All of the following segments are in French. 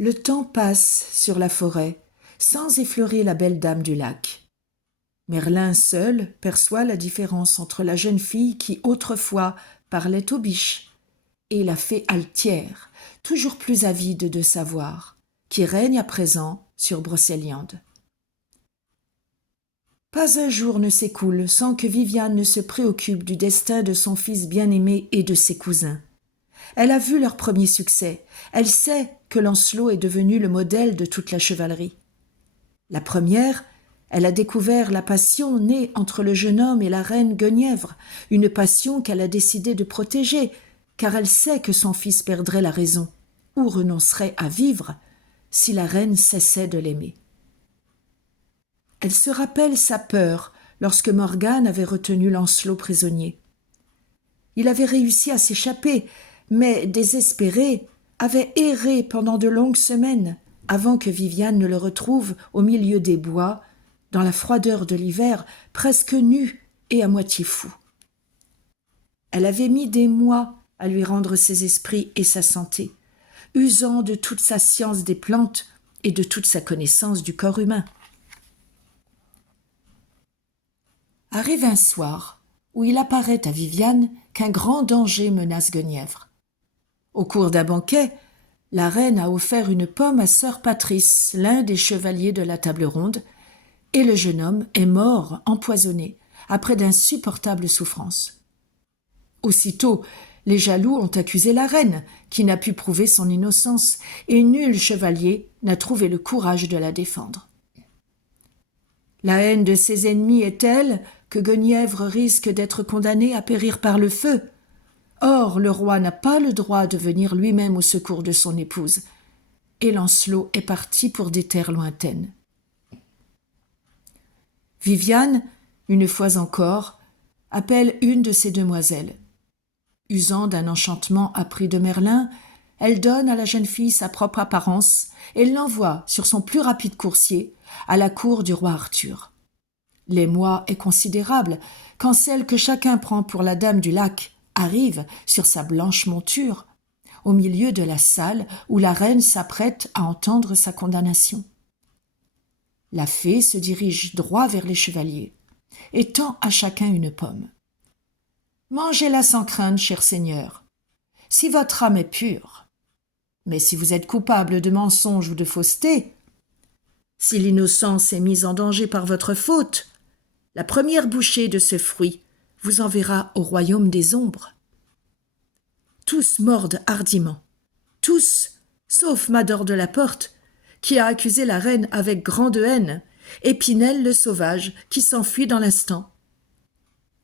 Le temps passe sur la forêt, sans effleurer la belle dame du lac. Merlin seul perçoit la différence entre la jeune fille qui autrefois parlait aux biches et la fée Altière, toujours plus avide de savoir, qui règne à présent sur Brocéliande. Pas un jour ne s'écoule sans que Viviane ne se préoccupe du destin de son fils bien-aimé et de ses cousins. Elle a vu leur premier succès. Elle sait que Lancelot est devenu le modèle de toute la chevalerie. La première, elle a découvert la passion née entre le jeune homme et la reine Guenièvre, une passion qu'elle a décidé de protéger, car elle sait que son fils perdrait la raison, ou renoncerait à vivre, si la reine cessait de l'aimer. Elle se rappelle sa peur lorsque Morgane avait retenu Lancelot prisonnier. Il avait réussi à s'échapper, mais, désespéré, avait erré pendant de longues semaines avant que Viviane ne le retrouve au milieu des bois, dans la froideur de l'hiver, presque nu et à moitié fou. Elle avait mis des mois à lui rendre ses esprits et sa santé, usant de toute sa science des plantes et de toute sa connaissance du corps humain. Arrive un soir où il apparaît à Viviane qu'un grand danger menace Guenièvre. Au cours d'un banquet, la reine a offert une pomme à sœur Patrice, l'un des chevaliers de la table ronde, et le jeune homme est mort empoisonné après d'insupportables souffrances. Aussitôt, les jaloux ont accusé la reine, qui n'a pu prouver son innocence, et nul chevalier n'a trouvé le courage de la défendre. La haine de ses ennemis est telle que Guenièvre risque d'être condamné à périr par le feu. Or, le roi n'a pas le droit de venir lui-même au secours de son épouse, et Lancelot est parti pour des terres lointaines. Viviane, une fois encore, appelle une de ses demoiselles. Usant d'un enchantement appris de Merlin, elle donne à la jeune fille sa propre apparence et l'envoie sur son plus rapide coursier à la cour du roi Arthur. L'émoi est considérable quand celle que chacun prend pour la dame du lac arrive sur sa blanche monture, au milieu de la salle où la reine s'apprête à entendre sa condamnation. La fée se dirige droit vers les chevaliers et tend à chacun une pomme. « Mangez-la sans crainte, cher seigneur, si votre âme est pure. Mais si vous êtes coupable de mensonge ou de fausseté, si l'innocence est mise en danger par votre faute, la première bouchée de ce fruit vous enverra au royaume des ombres. » Tous mordent hardiment, tous, sauf Mador de la Porte, qui a accusé la reine avec grande haine, et Pinel le sauvage, qui s'enfuit dans l'instant.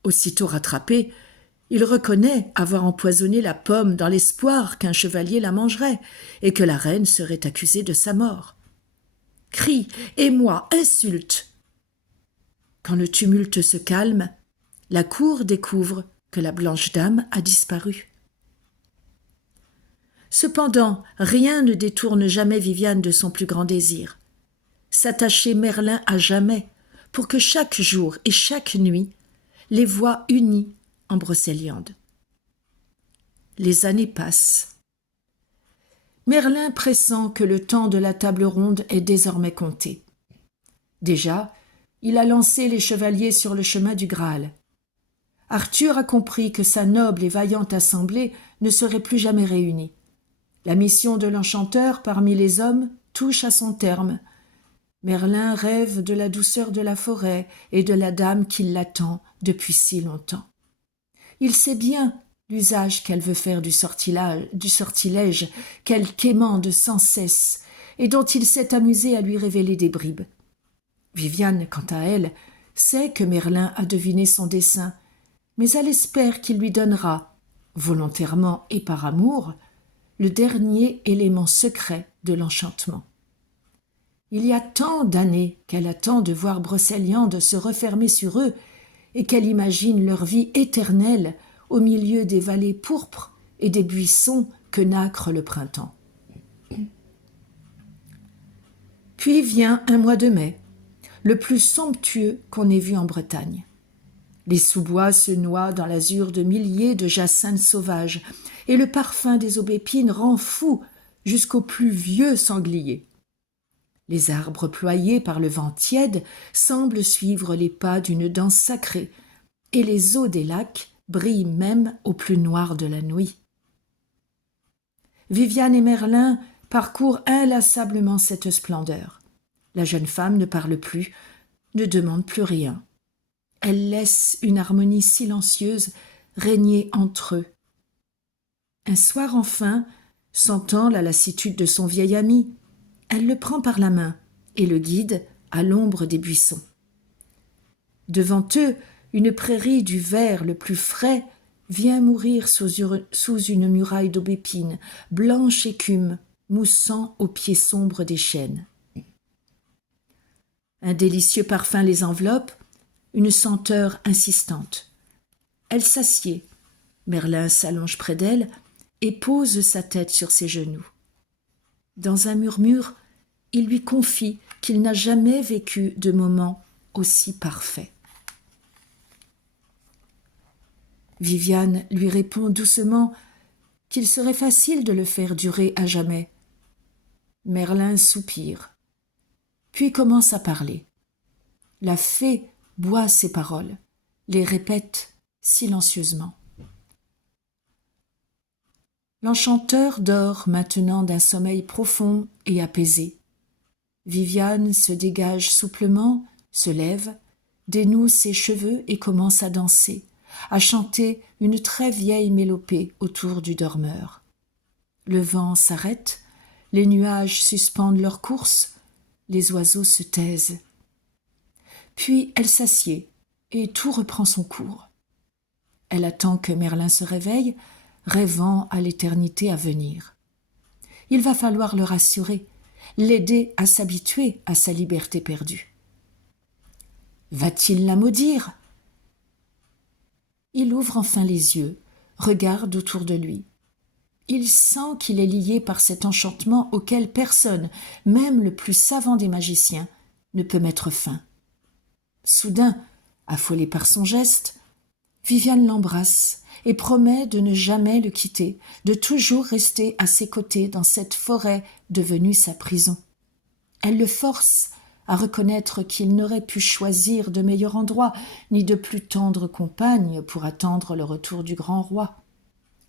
Aussitôt rattrapé, il reconnaît avoir empoisonné la pomme dans l'espoir qu'un chevalier la mangerait et que la reine serait accusée de sa mort. Cris, émoi, insultes. Quand le tumulte se calme, la cour découvre que la blanche dame a disparu. Cependant, rien ne détourne jamais Viviane de son plus grand désir. S'attacher Merlin à jamais, pour que chaque jour et chaque nuit, les voix unies en Brocéliande. Les années passent. Merlin pressent que le temps de la table ronde est désormais compté. Déjà, il a lancé les chevaliers sur le chemin du Graal. Arthur a compris que sa noble et vaillante assemblée ne serait plus jamais réunie. La mission de l'enchanteur parmi les hommes touche à son terme. Merlin rêve de la douceur de la forêt et de la dame qui l'attend depuis si longtemps. Il sait bien l'usage qu'elle veut faire du sortilège qu'elle quémande sans cesse et dont il s'est amusé à lui révéler des bribes. Viviane, quant à elle, sait que Merlin a deviné son dessein, mais elle espère qu'il lui donnera, volontairement et par amour, le dernier élément secret de l'enchantement. Il y a tant d'années qu'elle attend de voir Brocéliande se refermer sur eux et qu'elle imagine leur vie éternelle au milieu des vallées pourpres et des buissons que nacre le printemps. Puis vient un mois de mai, le plus somptueux qu'on ait vu en Bretagne. Les sous-bois se noient dans l'azur de milliers de jacinthes sauvages, et le parfum des aubépines rend fou jusqu'au plus vieux sanglier. Les arbres ployés par le vent tiède semblent suivre les pas d'une danse sacrée, et les eaux des lacs brillent même au plus noir de la nuit. Viviane et Merlin parcourent inlassablement cette splendeur. La jeune femme ne parle plus, ne demande plus rien. Elle laisse une harmonie silencieuse régner entre eux. Un soir enfin, sentant la lassitude de son vieil ami, elle le prend par la main et le guide à l'ombre des buissons. Devant eux, une prairie du vert le plus frais vient mourir sous une muraille d'aubépine, blanche écume, moussant aux pieds sombres des chênes. Un délicieux parfum les enveloppe, une senteur insistante. Elle s'assied, Merlin s'allonge près d'elle et pose sa tête sur ses genoux. Dans un murmure, il lui confie qu'il n'a jamais vécu de moment aussi parfait. Viviane lui répond doucement qu'il serait facile de le faire durer à jamais. Merlin soupire, puis commence à parler. La fée boit ses paroles, les répète silencieusement. L'enchanteur dort maintenant d'un sommeil profond et apaisé. Viviane se dégage souplement, se lève, dénoue ses cheveux et commence à danser, à chanter une très vieille mélopée autour du dormeur. Le vent s'arrête, les nuages suspendent leur course, les oiseaux se taisent. Puis elle s'assied et tout reprend son cours. Elle attend que Merlin se réveille, rêvant à l'éternité à venir. Il va falloir le rassurer, l'aider à s'habituer à sa liberté perdue. Va-t-il la maudire ? Il ouvre enfin les yeux, regarde autour de lui. Il sent qu'il est lié par cet enchantement auquel personne, même le plus savant des magiciens, ne peut mettre fin. Soudain, affolée par son geste, Viviane l'embrasse et promet de ne jamais le quitter, de toujours rester à ses côtés dans cette forêt devenue sa prison. Elle le force à reconnaître qu'il n'aurait pu choisir de meilleur endroit, ni de plus tendre compagne pour attendre le retour du grand roi.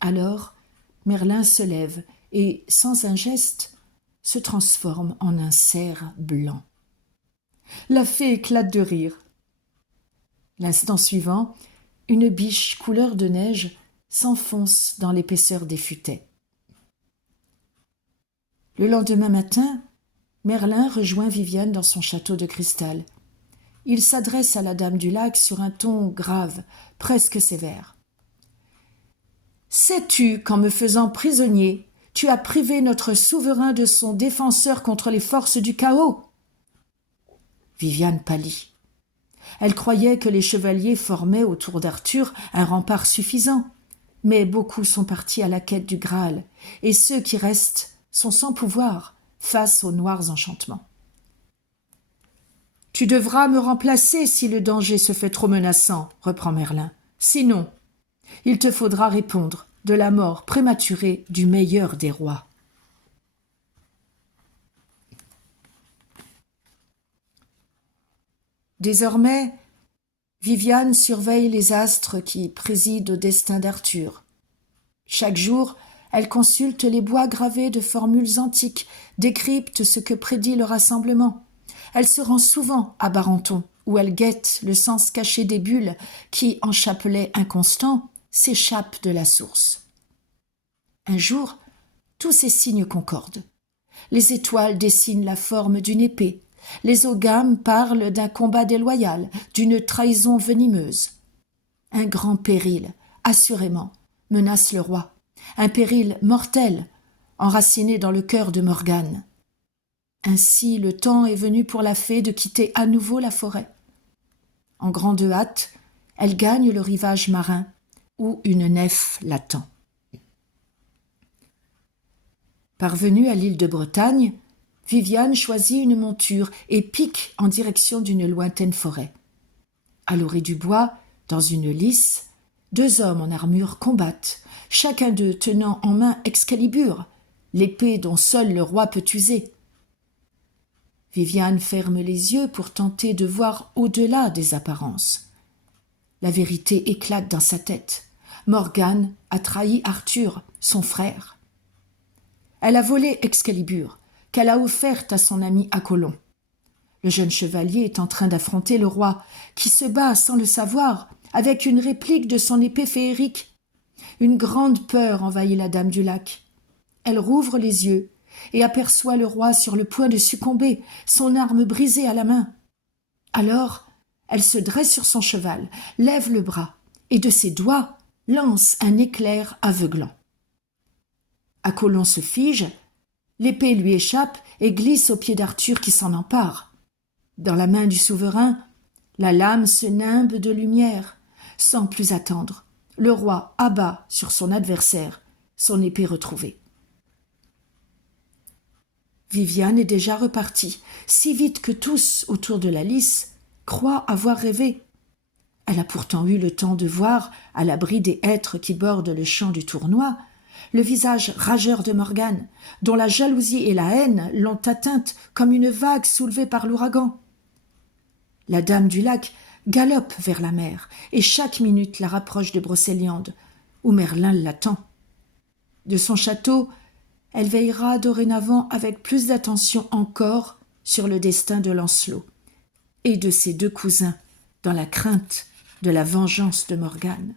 Alors, Merlin se lève et, sans un geste, se transforme en un cerf blanc. La fée éclate de rire. L'instant suivant, une biche couleur de neige s'enfonce dans l'épaisseur des futaies. Le lendemain matin, Merlin rejoint Viviane dans son château de cristal. Il s'adresse à la Dame du Lac sur un ton grave, presque sévère. « Sais-tu qu'en me faisant prisonnier, tu as privé notre souverain de son défenseur contre les forces du chaos ?» Viviane pâlit. Elle croyait que les chevaliers formaient autour d'Arthur un rempart suffisant, mais beaucoup sont partis à la quête du Graal, et ceux qui restent sont sans pouvoir face aux noirs enchantements. « Tu devras me remplacer si le danger se fait trop menaçant, » reprend Merlin. « Sinon, il te faudra répondre de la mort prématurée du meilleur des rois. » Désormais, Viviane surveille les astres qui président au destin d'Arthur. Chaque jour, elle consulte les bois gravés de formules antiques, décrypte ce que prédit le rassemblement. Elle se rend souvent à Barenton, où elle guette le sens caché des bulles qui, en chapelet inconstant, s'échappent de la source. Un jour, tous ces signes concordent. Les étoiles dessinent la forme d'une épée. Les ogames parlent d'un combat déloyal, d'une trahison venimeuse. Un grand péril, assurément, menace le roi. Un péril mortel, enraciné dans le cœur de Morgane. Ainsi, le temps est venu pour la fée de quitter à nouveau la forêt. En grande hâte, elle gagne le rivage marin, où une nef l'attend. Parvenue à l'île de Bretagne, Viviane choisit une monture et pique en direction d'une lointaine forêt. À l'orée du bois, dans une lice, 2 hommes en armure combattent, chacun d'eux tenant en main Excalibur, l'épée dont seul le roi peut user. Viviane ferme les yeux pour tenter de voir au-delà des apparences. La vérité éclate dans sa tête. Morgane a trahi Arthur, son frère. Elle a volé Excalibur, qu'elle a offerte à son ami Apollon. Le jeune chevalier est en train d'affronter le roi, qui se bat sans le savoir, avec une réplique de son épée féerique. Une grande peur envahit la dame du lac. Elle rouvre les yeux et aperçoit le roi sur le point de succomber, son arme brisée à la main. Alors, elle se dresse sur son cheval, lève le bras et de ses doigts lance un éclair aveuglant. Apollon se fige, l'épée lui échappe et glisse aux pieds d'Arthur qui s'en empare. Dans la main du souverain, la lame se nimbe de lumière. Sans plus attendre, le roi abat sur son adversaire, son épée retrouvée. Viviane est déjà repartie, si vite que tous, autour de la lice, croient avoir rêvé. Elle a pourtant eu le temps de voir, à l'abri des hêtres qui bordent le champ du tournoi, le visage rageur de Morgane, dont la jalousie et la haine l'ont atteinte comme une vague soulevée par l'ouragan. La dame du lac galope vers la mer et chaque minute la rapproche de Brocéliande, où Merlin l'attend. De son château, elle veillera dorénavant avec plus d'attention encore sur le destin de Lancelot et de ses deux cousins, dans la crainte de la vengeance de Morgane.